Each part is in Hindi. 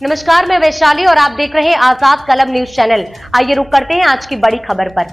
नमस्कार, मैं वैशाली और आप देख रहे हैं आजाद कलम न्यूज चैनल। आइए रुक करते हैं आज की बड़ी खबर पर।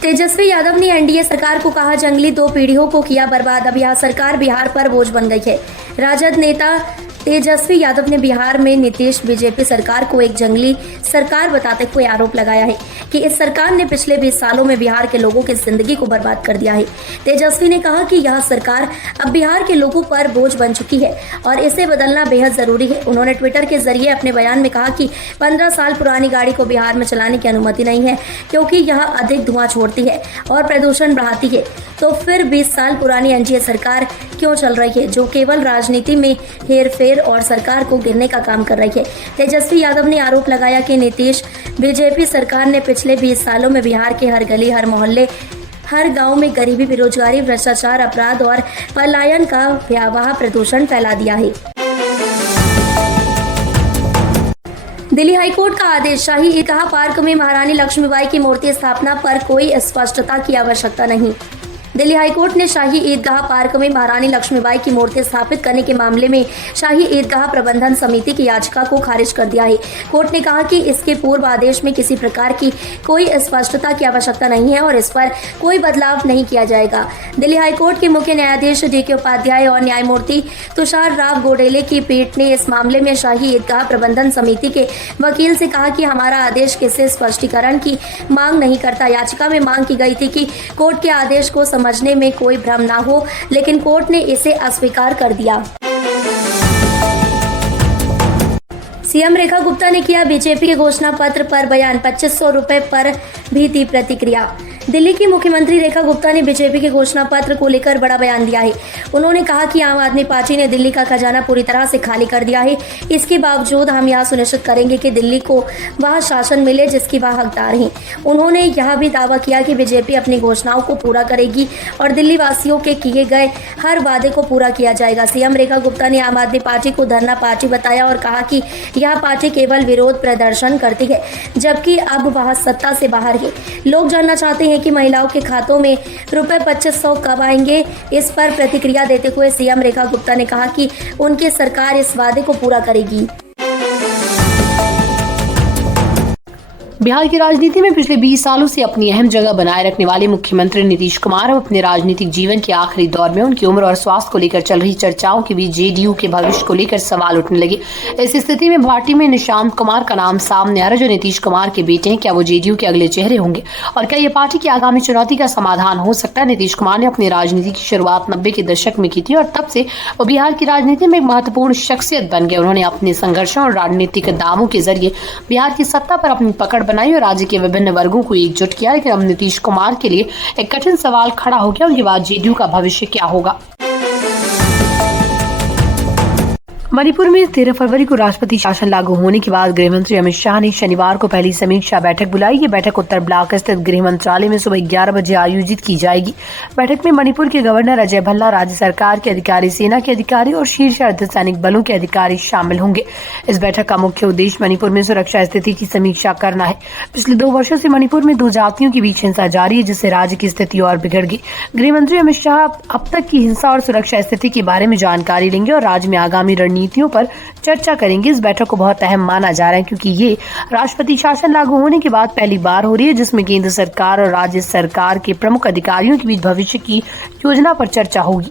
तेजस्वी यादव ने एनडीए सरकार को कहा जंगली 2 पीढ़ियों को किया बर्बाद, अब यह सरकार बिहार पर बोझ बन गई है। राजद नेता तेजस्वी यादव ने बिहार में नीतीश बीजेपी सरकार को एक जंगली सरकार बताते हुए आरोप लगाया है कि इस सरकार ने पिछले 20 सालों में बिहार के लोगों की जिंदगी को बर्बाद कर दिया है। तेजस्वी ने कहा कि यह सरकार अब बिहार के लोगों पर बोझ बन चुकी है और इसे बदलना बेहद जरूरी है। उन्होंने ट्विटर के जरिए अपने बयान में कहा कि 15 साल पुरानी गाड़ी को बिहार में चलाने की अनुमति नहीं है क्योंकि यह अधिक धुआं छोड़ती है और प्रदूषण बढ़ाती है। तो फिर 20 साल पुरानी एनडीए सरकार क्यों चल रही है जो केवल राजनीति में हेरफेर और सरकार को गिरने का काम कर रही है। तेजस्वी यादव ने आरोप लगाया कि नीतीश बीजेपी सरकार ने पिछले 20 सालों में बिहार के हर गली, हर मोहल्ले, हर गांव में गरीबी, बेरोजगारी, भ्रष्टाचार, अपराध और पलायन का भयावह प्रदूषण फैला दिया है। दिल्ली हाईकोर्ट का आदेश, शाही ईदगाह पार्क में महारानी लक्ष्मीबाई की मूर्ति स्थापना पर कोई स्पष्टता की आवश्यकता नहीं। दिल्ली हाईकोर्ट ने शाही ईदगाह पार्क में महारानी लक्ष्मीबाई की मूर्ति स्थापित करने के मामले में शाही ईदगाह प्रबंधन समिति की याचिका को खारिज कर दिया है। कोर्ट ने कहा कि इसके पूर्व आदेश में किसी प्रकार की कोई स्पष्टता की आवश्यकता नहीं है और इस पर कोई बदलाव नहीं किया जाएगा। दिल्ली हाईकोर्ट के मुख्य न्यायाधीश DK उपाध्याय और न्यायमूर्ति तुषार राव गोडेले की पीठ ने इस मामले में शाही ईदगाह प्रबंधन समिति के वकील से कहा कि हमारा आदेश किसी स्पष्टीकरण की मांग नहीं करता। याचिका में मांग की गई थी कि कोर्ट के आदेश को समझने में कोई भ्रम ना हो, लेकिन कोर्ट ने इसे अस्वीकार कर दिया। सीएम रेखा गुप्ता ने किया बीजेपी के घोषणा पत्र पर बयान, 2500 रुपए पर भी दी प्रतिक्रिया। दिल्ली की मुख्यमंत्री रेखा गुप्ता ने बीजेपी के घोषणा पत्र को लेकर बड़ा बयान दिया है। उन्होंने कहा कि आम आदमी पार्टी ने दिल्ली का खजाना पूरी तरह से खाली कर दिया है। इसके बावजूद हम यह सुनिश्चित करेंगे कि दिल्ली को वह शासन मिले जिसकी वह हकदार है। उन्होंने यह भी दावा किया कि बीजेपी अपनी घोषणाओं को पूरा करेगी और दिल्ली वासियों के किए गए हर वादे को पूरा किया जाएगा। सीएम रेखा गुप्ता ने आम आदमी पार्टी को धरना पार्टी बताया और कहा कि यह पार्टी केवल विरोध प्रदर्शन करती है जबकि अब वह सत्ता से बाहर है। लोग जानना चाहते हैं कि महिलाओं के खातों में रुपए 2500 कब आएंगे। इस पर प्रतिक्रिया देते हुए सीएम रेखा गुप्ता ने कहा कि उनकी सरकार इस वादे को पूरा करेगी। बिहार की राजनीति में पिछले 20 सालों से अपनी अहम जगह बनाए रखने वाले मुख्यमंत्री नीतीश कुमार अब अपने राजनीतिक जीवन के आखिरी दौर में उनकी उम्र और स्वास्थ्य को लेकर चल रही चर्चाओं के बीच जेडीयू के भविष्य को लेकर सवाल उठने लगे। इस स्थिति में पार्टी में निशांत कुमार का नाम सामने आ रहा जो नीतीश कुमार के बेटे हैं। क्या वो जेडीयू के अगले चेहरे होंगे और क्या ये पार्टी की आगामी चुनौती का समाधान हो सकता है? नीतीश कुमार ने अपनी राजनीति की शुरुआत 90 के दशक में की थी और तब से वो बिहार की राजनीति में एक महत्वपूर्ण शख्सियत बन गए। उन्होंने अपने संघर्षों और राजनीतिक दावों के जरिए बिहार की सत्ता पर अपनी पकड़ बनाई और राज्य के विभिन्न वर्गों को एकजुट किया। लेकिन अब नीतीश कुमार के लिए एक कठिन सवाल खड़ा हो गया, उनके बाद जेडीयू का भविष्य क्या होगा। मणिपुर में 13 फरवरी को राष्ट्रपति शासन लागू होने के बाद गृह मंत्री अमित शाह ने शनिवार को पहली समीक्षा बैठक बुलाई। ये बैठक उत्तर ब्लॉक स्थित गृह मंत्रालय में सुबह 11 बजे आयोजित की जाएगी। बैठक में मणिपुर के गवर्नर अजय भल्ला, राज्य सरकार के अधिकारी, सेना के अधिकारी और शीर्ष अर्धसैनिक बलों के अधिकारी शामिल होंगे। इस बैठक का मुख्य उद्देश्य मणिपुर में सुरक्षा स्थिति की समीक्षा करना है। पिछले 2 वर्षों से मणिपुर में 2 जातियों के बीच हिंसा जारी है जिससे राज्य की स्थिति और बिगड़ गई। गृह मंत्री अमित शाह अब तक की हिंसा और सुरक्षा स्थिति के बारे में जानकारी लेंगे और राज्य में आगामी रणनीतियों पर चर्चा करेंगे। इस बैठक को बहुत अहम माना जा रहा है क्योंकि ये राष्ट्रपति शासन लागू होने के बाद पहली बार हो रही है जिसमें केंद्र सरकार और राज्य सरकार के प्रमुख अधिकारियों के बीच भविष्य की योजना पर चर्चा होगी।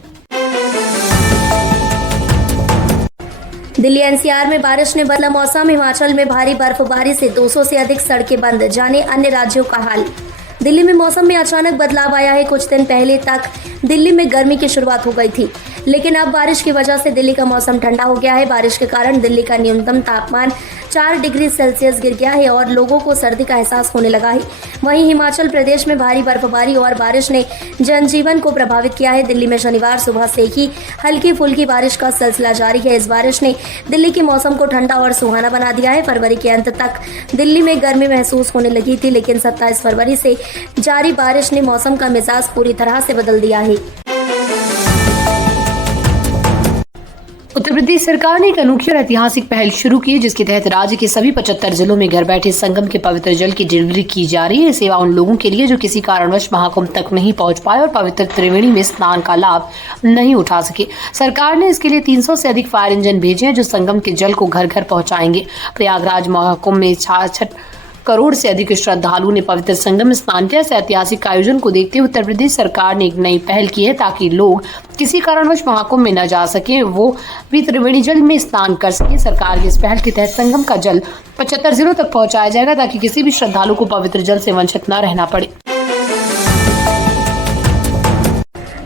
दिल्ली NCR में बारिश ने बदला मौसम, हिमाचल में भारी बर्फबारी से 200 से अधिक सड़कें बंद, जाने अन्य राज्यों का हाल। दिल्ली में मौसम में अचानक बदलाव आया है। कुछ दिन पहले तक दिल्ली में गर्मी की शुरुआत हो गई थी लेकिन अब बारिश की वजह से दिल्ली का मौसम ठंडा हो गया है। बारिश के कारण दिल्ली का न्यूनतम तापमान 4 डिग्री सेल्सियस गिर गया है और लोगों को सर्दी का एहसास होने लगा है। वहीं हिमाचल प्रदेश में भारी बर्फबारी और बारिश ने जनजीवन को प्रभावित किया है। दिल्ली में शनिवार सुबह से ही हल्की फुल्की बारिश का सिलसिला जारी है। इस बारिश ने दिल्ली के मौसम को ठंडा और सुहाना बना दिया है। फरवरी के अंत तक दिल्ली में गर्मी महसूस होने लगी थी लेकिन 27 फरवरी से जारी बारिश ने मौसम का मिजाज पूरी तरह से बदल दिया है। उत्तर प्रदेश सरकार ने एक अनोखी और ऐतिहासिक पहल शुरू की है, जिसके तहत राज्य के सभी 75 जिलों में घर बैठे संगम के पवित्र जल की डिलीवरी की जा रही है। सेवा उन लोगों के लिए जो किसी कारणवश महाकुंभ तक नहीं पहुंच पाए और पवित्र त्रिवेणी में स्नान का लाभ नहीं उठा सके। सरकार ने इसके लिए 300 से अधिक फायर इंजन भेजे हैं, जो संगम के जल को घर घर पहुंचाएंगे। प्रयागराज महाकुंभ में 66 करोड़ से अधिक श्रद्धालुओं ने पवित्र संगम में स्नान किया। इस ऐतिहासिक आयोजन को देखते हुए उत्तर प्रदेश सरकार ने एक नई पहल की है, ताकि लोग किसी कारणवश महाकुंभ में न जा सके, वो भी त्रिवेणी जल में स्नान कर सके। सरकार की इस पहल के तहत संगम का जल 75 जिलों तक पहुंचाया जाएगा, ताकि किसी भी श्रद्धालु को पवित्र जल से वंचित न रहना पड़े।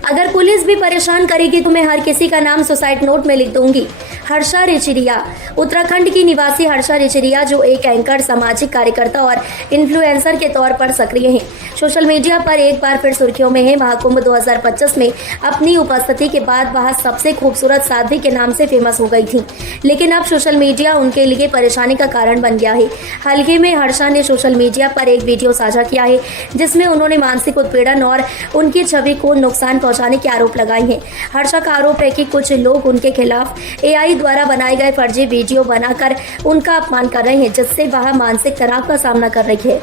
अगर पुलिस भी परेशान करेगी तो मैं हर किसी का नाम सुसाइड नोट में लिख दूंगी। हर्षा रिचरिया। उत्तराखंड की निवासी हर्षा रिचरिया, जो एक एंकर, सामाजिक कार्यकर्ता और इन्फ्लुएंसर के तौर पर सक्रिय हैं, सोशल मीडिया पर एक बार फिर सुर्खियों में है। महाकुंभ 2025 में अपनी उपस्थिति के बाद वह सबसे खूबसूरत साध्वी के नाम से फेमस हो गई थी, लेकिन अब सोशल मीडिया उनके लिए परेशानी का कारण बन गया है। हाल ही में हर्षा ने सोशल मीडिया पर एक वीडियो साझा किया है, जिसमें उन्होंने मानसिक उत्पीड़न और उनकी छवि को नुकसान पहुंचाने के आरोप लगाए हैं। हर्षा का आरोप है कि कुछ लोग उनके खिलाफ AI द्वारा बनाए गए फर्जी वीडियो बनाकर उनका अपमान कर रहे हैं, जिससे वह मानसिक तनाव का सामना कर रही है।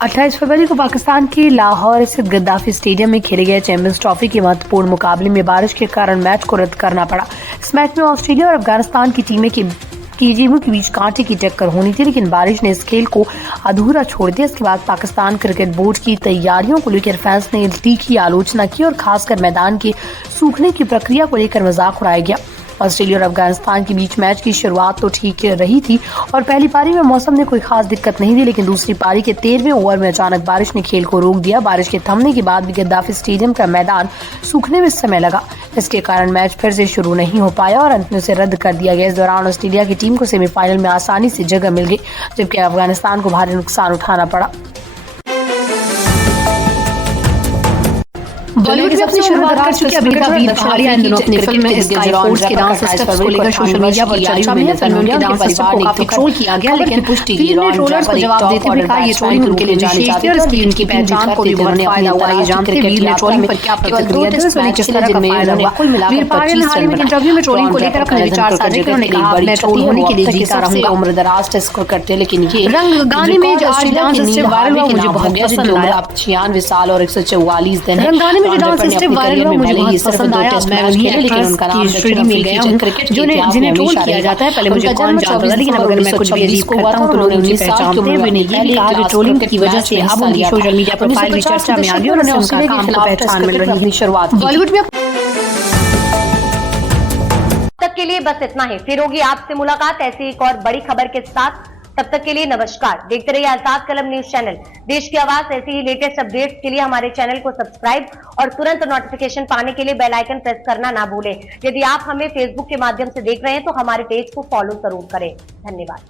28 फरवरी को पाकिस्तान के लाहौर स्थित गद्दाफी स्टेडियम में खेले गए चैंपियंस ट्रॉफी के महत्वपूर्ण मुकाबले में बारिश के कारण मैच को रद्द करना पड़ा। इस मैच में ऑस्ट्रेलिया और अफगानिस्तान की टीमों के बीच कांटे की टक्कर होनी थी, लेकिन बारिश ने इस खेल को अधूरा छोड़ दिया। इसके बाद पाकिस्तान क्रिकेट बोर्ड की तैयारियों को लेकर फैंस ने तीखी आलोचना की और खासकर मैदान के सूखने की प्रक्रिया को लेकर मजाक उड़ाया गया। ऑस्ट्रेलिया और अफगानिस्तान के बीच मैच की शुरुआत तो ठीक रही थी और पहली पारी में मौसम ने कोई खास दिक्कत नहीं दी, लेकिन दूसरी पारी के 13वें ओवर में अचानक बारिश ने खेल को रोक दिया। बारिश के थमने के बाद भी गद्दाफी स्टेडियम का मैदान सूखने में समय लगा। इसके कारण मैच फिर से शुरू नहीं हो पाया और अंत में उसे रद्द कर दिया गया। इस दौरान ऑस्ट्रेलिया की टीम को सेमीफाइनल में आसानी से जगह मिल गई, जबकि अफगानिस्तान को भारी नुकसान उठाना पड़ा। बॉलीवुड में अपनी शुरुआत कर चुकी अभिनेता वीर पहाड़िया इन दिनों अपनी फिल्म स्काई फोर्स के डांस स्टेप्स को लेकर सोशल मीडिया पर चर्चा में है। फिल्म में उनके डांस स्टेप को काफी ट्रोल किया गया, लेकिन फिल्म ने ट्रोलर्स को जवाब देते हुए कहा ये ट्रोलिंग उनके लिए जानी जाती है और इसकी उनकी पहचान को भी बहुत फायदा हुआ है। जानते हैं वीर ने ट्रोलिंग पर क्या प्रतिक्रिया दी, उसमें किस तरह का फायदा हुआ। वीर पहाड़िया ने हाल ही में इंटरव्यू में ट्रोलिंग को लेकर अपने विचार साझा किए। उन्होंने कहा, मैं ट्रोल होने के लिए जीता रहूंगा। उम्र दराज टेस्ट को करते, लेकिन ये रंग गाने में जो आज डांस स्टेप वायरल हुआ मुझे बहुत पसंद आया। अब 96 साल और 144 दिन रंग गाने में जो डांस स्टेप वायरल हुआ मुझे बहुत पसंद आया। मैं उन्हीं एक्ट्रेस की श्रेणी में गया हूं जिन्हें ट्रोल किया जाता है। पहले मुझे कौन जानता था, लेकिन अगर मैं कुछ भी अजीब करता हूं तो लोग मुझे पहचानते हैं। मैंने ये भी कहा कि ट्रोलिंग की वजह से अब उनकी सोशल मीडिया प्रोफाइल भी चर्चा में आ गई और उनका काम को पहचान मिल रही है। शुरुआत बॉलीवुड में तक के लिए बस इतना ही। फिर होगी आपसे मुलाकात ऐसी एक और बड़ी खबर के साथ। तब तक के लिए नमस्कार। देखते रहिए आजाद कलम न्यूज चैनल, देश की आवाज। ऐसी ही लेटेस्ट अपडेट्स के लिए हमारे चैनल को सब्सक्राइब और तुरंत नोटिफिकेशन पाने के लिए बेल आइकन प्रेस करना ना भूलें। यदि आप हमें फेसबुक के माध्यम से देख रहे हैं तो हमारे पेज को फॉलो जरूर करें। धन्यवाद।